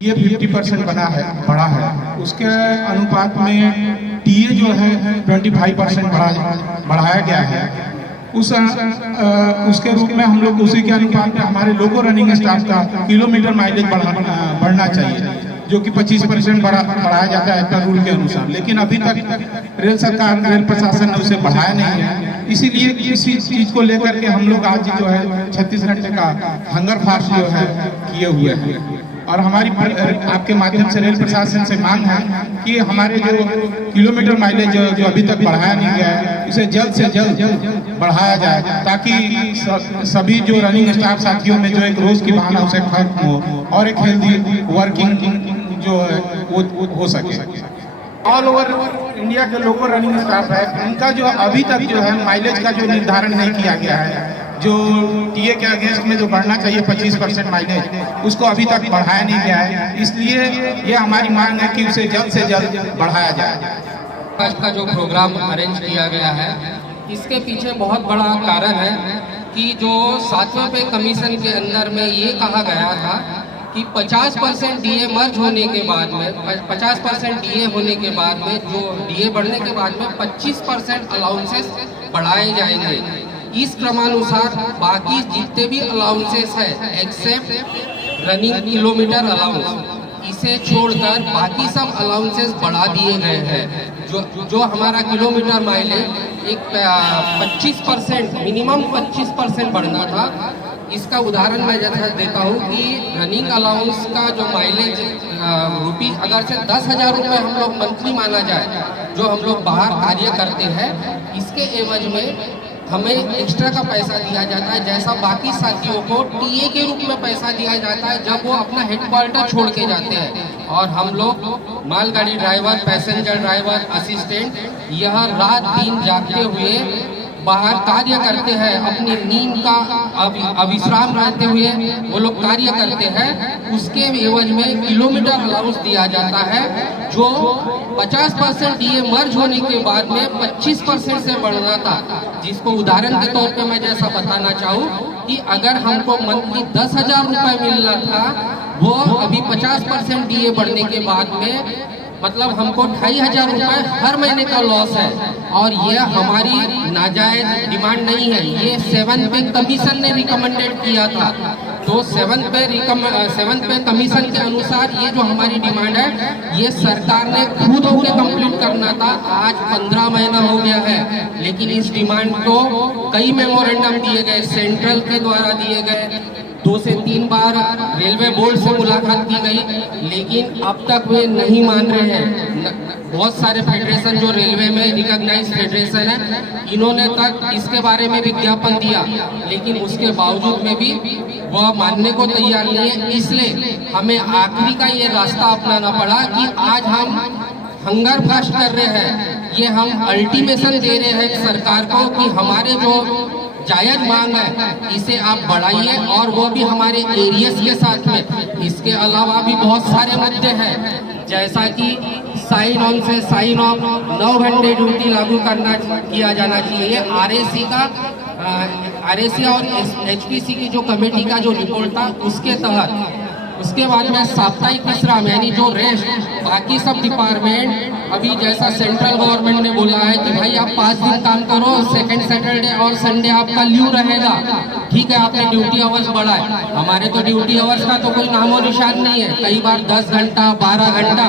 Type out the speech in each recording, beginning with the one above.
ये 50% बढ़ा है। उसके अनुपात में टीए जो है 25% बढ़ाया गया है। उसके रूप में हम लोग उसी के अनुपात में हमारे लोको रनिंग स्टाफ का किलोमीटर माइलेज बढ़ना चाहिए, जो कि 25% बढ़ाया जाता है पर रूल के अनुसार। लेकिन अभी तक रेल प्रशासन ने उसे बढ़ाया नहीं है। इसीलिए इसी चीज को लेकर के हम लोग आज जो है 36 घंटे का हंगर फास्ट जो है किए हुए हैं। और हमारी आपके माध्यम से रेल प्रशासन से मांग है कि हमारे जो किलोमीटर माइलेज जो अभी तक बढ़ाया नहीं गया है, इसे जल्द से जल्द बढ़ाया जाए, ताकि सभी जो रनिंग स्टाफ साथियों में जो एक रोज की भावना उसे खत्म हो और एक हेल्दी वर्किंग जो है वो हो सके। ऑल ओवर इंडिया के लोकल रनिंग स्टाफ है, उनका जो अभी तक जो है माइलेज का जो निर्धारण नहीं किया गया है, जो टीए के अगेंस्ट में जो बढ़ना चाहिए 25% माइलेज, उसको अभी तक बढ़ाया नहीं गया है। इसलिए ये हमारी मांग है कि उसे जल्द से जल्द बढ़ाया जाए। आज का जो प्रोग्राम अरेंज किया गया है, इसके पीछे बहुत बड़ा कारण है कि जो 7वें पे कमीशन के अंदर में ये कहा गया था कि 50% डीए मर्ज होने के बाद में 50% डीए होने के बाद में जो डीए बढ़ने के बाद में 25% अलाउंसेस बढ़ाए जाएंगे। इस क्रमानुसार बाकी जितने भी अलाउंसेस है एक्सेप्ट रनिंग किलोमीटर अलाउंस, इसे छोड़कर बाकी सब अलाउंसेस बढ़ा दिए गए हैं। जो हमारा किलोमीटर माइलेज एक 25% मिनिमम 25% बढ़ना था। इसका उदाहरण मैं जैसा देता हूँ कि रनिंग अलाउंस का जो माइलेज रुपीज अगर से 10,000 रुपये हम लोग मंथली माना जाए, जो हम लोग बाहर कार्य करते हैं, इसके एवज में हमें एक्स्ट्रा का पैसा दिया जाता है, जैसा बाकी साथियों को टीए के रूप में पैसा दिया जाता है जब वो अपना हेडक्वार्टर छोड़ के जाते हैं। और हम लोग मालगाड़ी ड्राइवर, पैसेंजर ड्राइवर, असिस्टेंट यह रात दिन जागते हुए बाहर कार्य करते हैं, अपनी नींद का अविश्राम रहते हुए वो लोग कार्य करते हैं। उसके एवज में किलोमीटर अलाउंस दिया जाता है, जो 50% डीए मर्ज होने के बाद में 25% से बढ़ना था। जिसको उदाहरण के तौर पे मैं जैसा बताना चाहूँ कि अगर हमको मंथली 10,000 रुपये मिलना था, वो अभी 50% डीए बढ़ने के बाद में मतलब हमको 2,500 रुपये हर महीने का लॉस है। और ये हमारी नाजायज डिमांड नहीं है, ये 7 पे कमीशन ने रिकमेंडेड किया था। तो 7 पे कमीशन के अनुसार ये जो हमारी डिमांड है, ये सरकार ने खुद होके कंप्लीट करना था। आज 15 महीना हो गया है, लेकिन इस डिमांड को कई मेमोरेंडम दिए गए, सेंट्रल के द्वारा दिए गए, 2 से 3 बार रेलवे बोर्ड से मुलाकात की गई, लेकिन अब तक वे नहीं मान रहे हैं। बहुत सारे फेडरेशन जो रेलवे में रिकॉग्नाइज्ड फेडरेशन है, इन्होंने तक इसके बारे में विज्ञापन दिया, लेकिन उसके बावजूद में भी वह मानने को तैयार नहीं है। इसलिए हमें आखिरी का ये रास्ता अपनाना पड़ा कि आज हम हंगर फास्ट कर रहे हैं। ये हम अल्टीमेशन दे रहे हैं सरकार को कि हमारे जो जायज मांग है इसे आप बढ़ाइए, और वो भी हमारे एरियस के साथ में। इसके अलावा भी बहुत सारे मुद्दे हैं, जैसा कि साइन ऑन से साइन ऑफ 9 घंटे ड्यूटी लागू किया जाना चाहिए। आरएसी और एचपीसी की जो कमेटी का जो रिपोर्ट था उसके तहत। उसके बाद में साप्ताहिक विश्राम यानी जो रेस्ट, बाकी सब डिपार्टमेंट अभी जैसा सेंट्रल गवर्नमेंट ने बोला है कि भाई आप 5 दिन काम करो, सेकंड सैटरडे और संडे आपका लीव रहेगा। ठीक है, आपने ड्यूटी आवर्स बढ़ाए, हमारे तो ड्यूटी आवर्स का तो कोई नामो निशान नहीं है। कई बार 10 घंटा 12 घंटा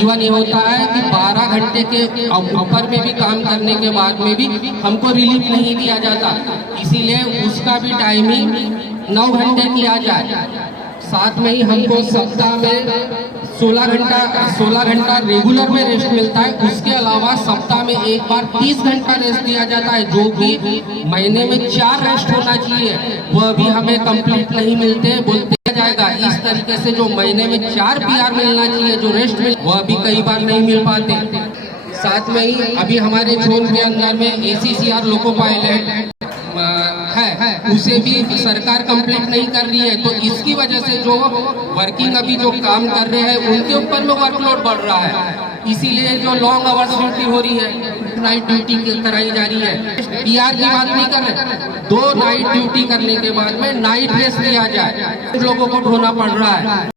इवन ये होता है कि 12 घंटे के ऊपर में भी काम करने के बाद में भी हमको रिलीफ नहीं दिया जाता। इसीलिए उसका भी टाइमिंग 9 घंटे किया जाए। साथ में ही हमको सप्ताह में 16 घंटा रेगुलर में रेस्ट मिलता है। उसके अलावा सप्ताह में एक बार 30 घंटा रेस्ट दिया जाता है, जो कि महीने में 4 रेस्ट होना चाहिए, वह भी हमें कंप्लीट नहीं मिलते। बोलते जाएगा इस तरीके से जो महीने में 4 पीआर मिलना चाहिए, जो रेस्ट वह भी कई बार नहीं मिल पाते। साथ में ही अभी हमारे जोन के अंदर में ACCR लोको पायलट है, उसे भी सरकार कंप्लीट नहीं कर रही है। तो इसकी वजह से जो वर्किंग अभी जो काम कर रहे हैं उनके ऊपर में वर्कलोड बढ़ रहा है। इसीलिए जो लॉन्ग आवर्स ड्यूटी हो रही है, नाइट ड्यूटी कराई जा रही है। पीआर की बात नहीं कर रहे, 2 नाइट ड्यूटी करने के बाद में नाइट रेस्ट दिया जाए, लोगों को ढोना पड़ रहा है।